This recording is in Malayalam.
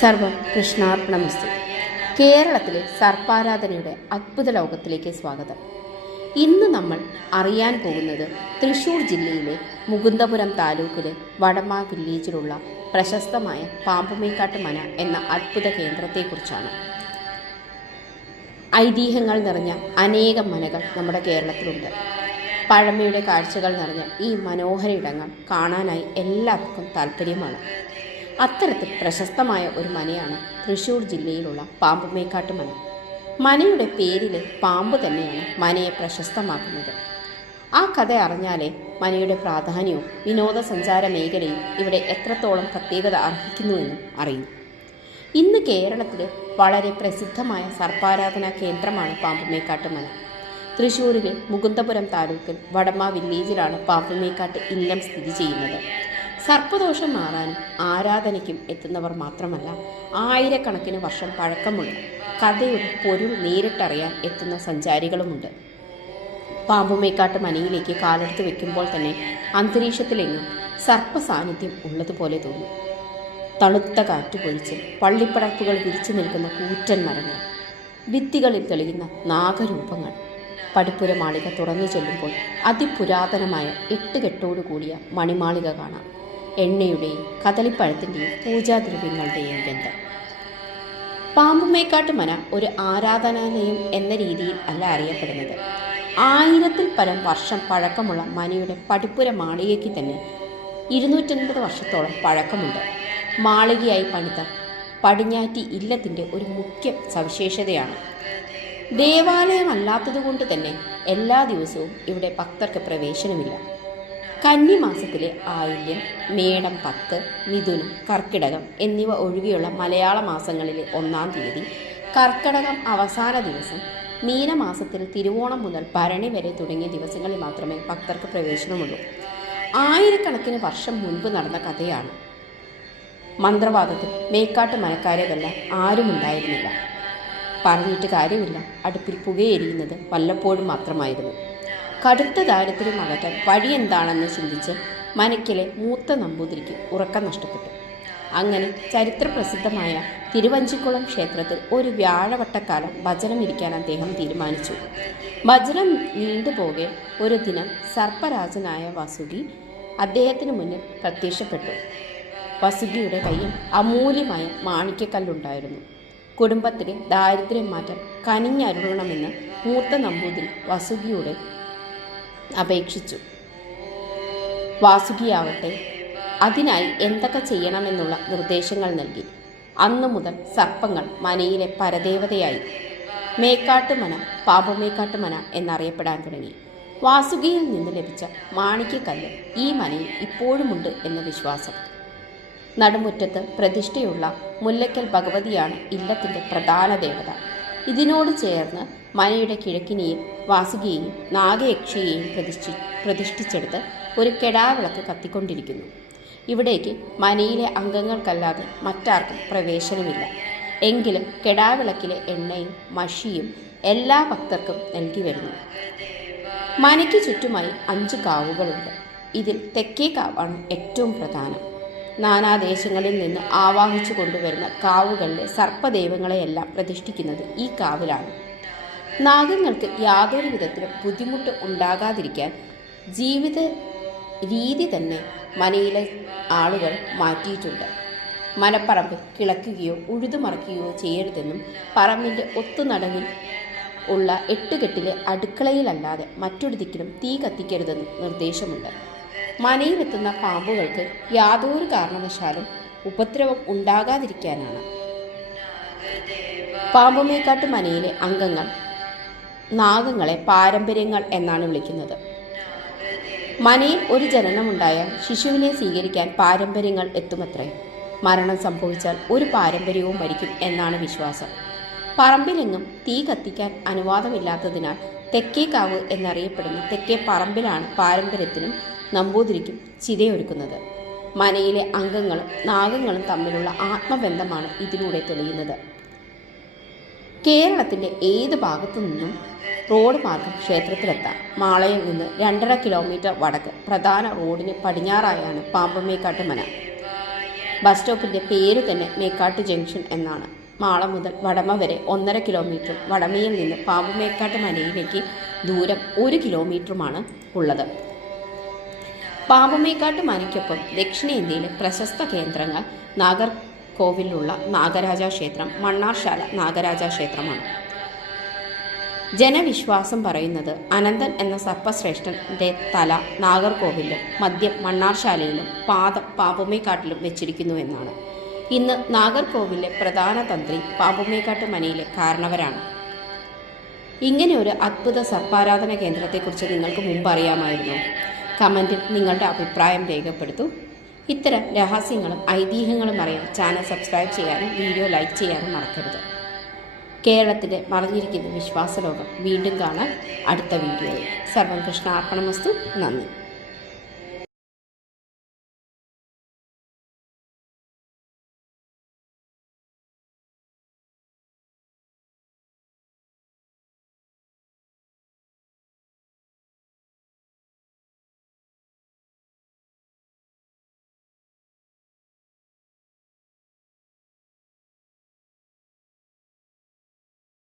സർവം കൃഷ്ണാർപ്പണമസ്തു. കേരളത്തിലെ സർപ്പാരാധനയുടെ അത്ഭുത ലോകത്തിലേക്ക് സ്വാഗതം. ഇന്ന് നമ്മൾ അറിയാൻ പോകുന്നത് തൃശ്ശൂർ ജില്ലയിലെ മുകുന്ദപുരം താലൂക്കിലെ വടമ വില്ലേജിലുള്ള പ്രശസ്തമായ പാമ്പുമേക്കാട്ട് മന എന്ന അത്ഭുത കേന്ദ്രത്തെക്കുറിച്ചാണ്. ഐതിഹ്യങ്ങൾ നിറഞ്ഞ അനേകം മനകൾ നമ്മുടെ കേരളത്തിലുണ്ട്. പഴമയുടെ കാഴ്ചകൾ നിറഞ്ഞ ഈ മനോഹര ഇടങ്ങൾ കാണാനായി എല്ലാവർക്കും താല്പര്യമാണ്. അത്തരത്തിൽ പ്രശസ്തമായ ഒരു മനയാണ് തൃശ്ശൂർ ജില്ലയിലുള്ള പാമ്പുമേക്കാട്ട് മന. മനയുടെ പേരിലെ പാമ്പ് തന്നെയാണ് മനയെ പ്രശസ്തമാക്കുന്നത്. ആ കഥ അറിഞ്ഞാലേ മനയുടെ പ്രാധാന്യവും വിനോദസഞ്ചാര മേഖലയും ഇവിടെ എത്രത്തോളം പ്രത്യേകത അർഹിക്കുന്നുവെന്നും അറിയും. ഇന്ന് കേരളത്തിലെ വളരെ പ്രസിദ്ധമായ സർപ്പാരാധനാ കേന്ദ്രമാണ് പാമ്പുമേക്കാട്ട് മന. തൃശ്ശൂരിലെ മുകുന്ദപുരം താലൂക്കിൽ വടമ വില്ലേജിലാണ് പാമ്പുമേക്കാട്ട് ഇല്ലം സ്ഥിതി ചെയ്യുന്നത്. സർപ്പദോഷം മാറാനും ആരാധനയ്ക്കും എത്തുന്നവർ മാത്രമല്ല, ആയിരക്കണക്കിന് വർഷം പഴക്കമുള്ള കഥയുടെ പൊരുൾ നേരിട്ടറിയാൻ എത്തുന്ന സഞ്ചാരികളുമുണ്ട്. പാമ്പുമേക്കാട്ട് മനയിലേക്ക് കാലെടുത്ത് വെക്കുമ്പോൾ തന്നെ അന്തരീക്ഷത്തിലെങ്ങും സർപ്പ സാന്നിധ്യം ഉള്ളതുപോലെ തോന്നും. തണുത്ത കാറ്റ് പൊഴിച്ച് പള്ളിപ്പടർപ്പുകൾ വിരിച്ചു നിൽക്കുന്ന കൂറ്റൻ മരങ്ങൾ, ഭിത്തികളിൽ തെളിയുന്ന നാഗരൂപങ്ങൾ, പടിപ്പുര മാളിക തുറന്നു ചെല്ലുമ്പോൾ അതിപുരാതനമായ 8 കെട്ടോടു കൂടിയ മണിമാളിക കാണാം. എണ്ണയുടെയും കദളിപ്പഴത്തിൻ്റെയും പൂജാദ്രവ്യങ്ങളുടെയും ഗന്ധം. പാമ്പുമേക്കാട്ട് മന ഒരു ആരാധനാലയം എന്ന രീതിയിൽ അല്ല അറിയപ്പെടുന്നത്. 1000-ൽ പരം വർഷം പഴക്കമുള്ള മനയുടെ പടിപ്പുര മാളികയ്ക്ക് തന്നെ 250 വർഷത്തോളം പഴക്കമുണ്ട്. മാളികയായി പണിത പടിഞ്ഞാറ്റി ഇല്ലത്തിൻ്റെ ഒരു മുഖ്യ സവിശേഷതയാണ്. ദേവാലയമല്ലാത്തതുകൊണ്ട് തന്നെ എല്ലാ ദിവസവും ഇവിടെ ഭക്തർക്ക് പ്രവേശനമില്ല. കന്നിമാസത്തിലെ ആയില്യം, മേടം 10, മിഥുനം, കർക്കിടകം എന്നിവ ഒഴികെയുള്ള മലയാള മാസങ്ങളിലെ 1-ാം തീയതി, കർക്കിടകം അവസാന ദിവസം, മീനമാസത്തിൽ തിരുവോണം മുതൽ ഭരണി വരെ തുടങ്ങിയ ദിവസങ്ങളിൽ മാത്രമേ ഭക്തർക്ക് പ്രവേശനമുള്ളൂ. ആയിരക്കണക്കിന് വർഷം മുൻപ് നടന്ന കഥയാണ്. മന്ത്രവാദത്തിൽ മേക്കാട്ട് മനക്കാരെ വെല്ലാൻ ആരുമുണ്ടായിരുന്നില്ല. പറഞ്ഞിട്ട് കാര്യമില്ല, അടുപ്പിൽ പുകയെരിയുന്നത് വല്ലപ്പോഴും മാത്രമായിരുന്നു. കടുത്ത ദാരിദ്ര്യം അകറ്റാൻ വഴി എന്താണെന്ന് ചിന്തിച്ച് മനയ്ക്കലെ മൂത്ത നമ്പൂതിരിക്ക് ഉറക്കം നഷ്ടപ്പെട്ടു. അങ്ങനെ ചരിത്രപ്രസിദ്ധമായ തിരുവഞ്ചിക്കുളം ക്ഷേത്രത്തിൽ ഒരു വ്യാഴവട്ടക്കാലം ഭജനം ഇരിക്കാൻ അദ്ദേഹം തീരുമാനിച്ചു. ഭജനം നീണ്ടുപോകെ ഒരു ദിനം സർപ്പരാജനായ വസുകി അദ്ദേഹത്തിന് മുന്നിൽ പ്രത്യക്ഷപ്പെട്ടു. വസുകിയുടെ കയ്യിൽ അമൂല്യമായ മാണിക്യക്കല്ലുണ്ടായിരുന്നു. കുടുംബത്തിലെ ദാരിദ്ര്യം മാറ്റാൻ കനിഞ്ഞരുളണമെന്ന് മൂത്ത നമ്പൂതിരി വസുകിയോട് അപേക്ഷിച്ചു. വാസുകിയാവട്ടെ അതിനായി എന്തൊക്കെ ചെയ്യണമെന്നുള്ള നിർദ്ദേശങ്ങൾ നൽകി. അന്നു മുതൽ സർപ്പങ്ങൾ മനയിലെ പരദേവതയായി. മേക്കാട്ട് മന പാമ്പുമേക്കാട്ട് മന എന്നറിയപ്പെടാൻ തുടങ്ങി. വാസുകിയിൽ നിന്ന് ലഭിച്ച മാണിക്യക്കല്ല് ഈ മനയിൽ ഇപ്പോഴുമുണ്ട് എന്ന വിശ്വാസം. നടുമുറ്റത്ത് പ്രതിഷ്ഠയുള്ള മുല്ലയ്ക്കൽ ഭഗവതിയാണ് ഇല്ലത്തിൻ്റെ പ്രധാന ദേവത. ഇതിനോട് ചേർന്ന് മനയുടെ കിഴക്കിനെയും വാസുകിയെയും നാഗയക്ഷിയെയും പ്രതിഷ്ഠിച്ചെടുത്ത് ഒരു കെടാവിളക്ക് കത്തിക്കൊണ്ടിരിക്കുന്നു. ഇവിടേക്ക് മനയിലെ അംഗങ്ങൾക്കല്ലാതെ മറ്റാർക്കും പ്രവേശനമില്ല. എങ്കിലും കെടാവിളക്കിലെ എണ്ണയും മഷിയും എല്ലാ ഭക്തർക്കും നൽകി വരുന്നു. മനയ്ക്ക് ചുറ്റുമായി 5 കാവുകളുണ്ട്. ഇതിൽ തെക്കേ കാവാണ് ഏറ്റവും പ്രധാനം. നാനാദേശങ്ങളിൽ നിന്ന് ആവാഹിച്ചു കൊണ്ടുവരുന്ന കാവുകളിലെ സർപ്പദൈവങ്ങളെയെല്ലാം പ്രതിഷ്ഠിക്കുന്നത് ഈ കാവിലാണ്. നാഗങ്ങൾക്ക് യാതൊരു വിധത്തിലും ബുദ്ധിമുട്ട് ഉണ്ടാകാതിരിക്കാൻ ജീവിത രീതി തന്നെ മനയിലെ ആളുകൾ മാറ്റിയിട്ടുണ്ട്. മനപ്പറമ്പിൽ കിളക്കുകയോ ഉഴുതുമറിക്കുകയോ ചെയ്യരുതെന്നും പറമ്പിൻ്റെ ഒത്തുനടവിൽ ഉള്ള 8 കെട്ടിലെ അടുക്കളയിലല്ലാതെ മറ്റൊരു ദിക്കിലും തീ കത്തിക്കരുതെന്നും നിർദ്ദേശമുണ്ട്. മനയിലെത്തുന്ന പാമ്പുകൾക്ക് യാതൊരു കാരണവശാലും ഉപദ്രവം ഉണ്ടാകാതിരിക്കാനാണ്. പാമ്പുമേക്കാട്ട് മനയിലെ അംഗങ്ങൾ നാഗങ്ങളെ പാരമ്പര്യങ്ങൾ എന്നാണ് വിളിക്കുന്നത്. മനയിൽ ഒരു ജനനമുണ്ടായാൽ ശിശുവിനെ സ്വീകരിക്കാൻ പാരമ്പര്യങ്ങൾ എത്തുമത്രേ. മരണം സംഭവിച്ചാൽ ഒരു പാരമ്പര്യവും മരിക്കും എന്നാണ് വിശ്വാസം. പറമ്പിലെങ്ങും തീ കത്തിക്കാൻ അനുവാദമില്ലാത്തതിനാൽ തെക്കേക്കാവ് എന്നറിയപ്പെടുന്ന തെക്കേ പറമ്പിലാണ് പാരമ്പര്യത്തിനും നമ്പൂതിരിക്കും ചിതയൊരുക്കുന്നത്. മനയിലെ അംഗങ്ങളും നാഗങ്ങളും തമ്മിലുള്ള ആത്മബന്ധമാണ് ഇതിലൂടെ തെളിയുന്നത്. കേരളത്തിൻ്റെ ഏത് ഭാഗത്തു നിന്നും റോഡ് മാർഗം ക്ഷേത്രത്തിലെത്താം. മാളയിൽ നിന്ന് 2.5 കിലോമീറ്റർ വടക്ക് പ്രധാന റോഡിന് പടിഞ്ഞാറായാണ് പാമ്പുമേക്കാട്ട് മന. ബസ് സ്റ്റോപ്പിൻ്റെ പേര് തന്നെ മേക്കാട്ട് ജംഗ്ഷൻ എന്നാണ്. മാള മുതൽ വടമ വരെ 1.5 കിലോമീറ്ററും വടമയിൽ നിന്ന് പാമ്പുമേക്കാട്ട് മനയിലേക്ക് ദൂരം 1 കിലോമീറ്ററുമാണ് ഉള്ളത്. പാമ്പുമേക്കാട്ട് മനയ്ക്കൊപ്പം ദക്ഷിണേന്ത്യയിലെ പ്രശസ്ത കേന്ദ്രങ്ങൾ നാഗർകോവിലുള്ള നാഗരാജ ക്ഷേത്രം, മണ്ണാർശാല നാഗരാജ ക്ഷേത്രമാണ്. ജനവിശ്വാസം പറയുന്നത് അനന്തൻ എന്ന സർപ്പശ്രേഷ്ഠൻ്റെ തല നാഗർകോവിലും മദ്യം മണ്ണാർശാലയിലും പാദം പാമ്പുമേക്കാട്ടിലും വെച്ചിരിക്കുന്നു എന്നാണ്. ഇന്ന് നാഗർകോവിലെ പ്രധാന തന്ത്രി പാമ്പുമേക്കാട്ട് മനയിലെ കാരണവരാണ്. ഇങ്ങനെ ഒരു അദ്ഭുത സർപ്പാരാധന കേന്ദ്രത്തെക്കുറിച്ച് നിങ്ങൾക്ക് മുമ്പ് അറിയാമായിരുന്നോ? കമൻറ്റിൽ നിങ്ങളുടെ അഭിപ്രായം രേഖപ്പെടുത്തൂ. ഇത്തരം രഹസ്യങ്ങളും ഐതിഹ്യങ്ങളും അറിയാൻ ചാനൽ സബ്സ്ക്രൈബ് ചെയ്യാനും വീഡിയോ ലൈക്ക് ചെയ്യാനും മറക്കരുത്. കേരളത്തിൻ്റെ മറഞ്ഞിരിക്കുന്ന വിശ്വാസലോകം വീണ്ടും കാണാൻ അടുത്ത വീഡിയോയിൽ. സർവം കൃഷ്ണാർപ്പണമസ്തു. നന്ദി.